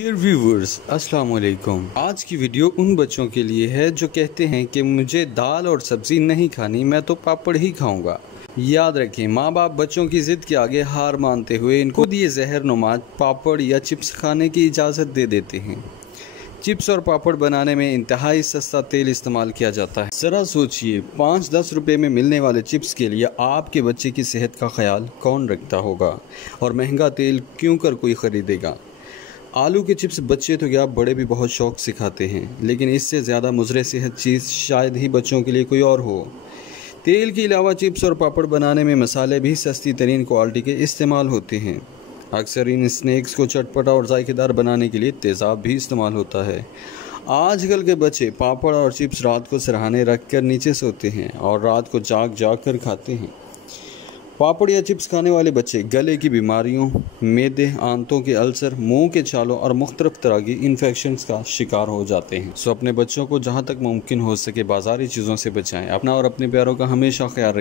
Dear viewers, अस्सलाम वालेकुम। आज की वीडियो उन बच्चों के लिए है जो कहते हैं कि मुझे दाल और सब्ज़ी नहीं खानी, मैं तो पापड़ ही खाऊंगा। याद रखें, माँ बाप बच्चों की ज़िद के आगे हार मानते हुए इनको दिए जहरनुमा पापड़ या चिप्स खाने की इजाज़त दे देते हैं। चिप्स और पापड़ बनाने में इंतहाई सस्ता तेल इस्तेमाल किया जाता है। ज़रा सोचिए, 5-10 रुपये में मिलने वाले चिप्स के लिए आपके बच्चे की सेहत का ख्याल कौन रखता होगा, और महंगा तेल क्यों कर कोई ख़रीदेगा। आलू के चिप्स बच्चे तो क्या, बड़े भी बहुत शौक से खाते हैं, लेकिन इससे ज़्यादा मुज़र सेहत चीज़ शायद ही बच्चों के लिए कोई और हो। तेल के अलावा चिप्स और पापड़ बनाने में मसाले भी सस्ती तरीन क्वालिटी के इस्तेमाल होते हैं। अक्सर इन स्नैक्स को चटपटा और जायकेदार बनाने के लिए तेज़ाब भी इस्तेमाल होता है। आजकल के बच्चे पापड़ और चिप्स रात को सिरहाने रख कर नीचे सोते हैं और रात को जाग जाग कर खाते हैं। पापड़ या चिप्स खाने वाले बच्चे गले की बीमारियों, मैदे, आंतों के अल्सर, मुंह के छालों और मुख्तलिफ तरह की इन्फेक्शंस का शिकार हो जाते हैं। सो अपने बच्चों को जहां तक मुमकिन हो सके बाजारी चीज़ों से बचाएं। अपना और अपने प्यारों का हमेशा ख्याल रखें।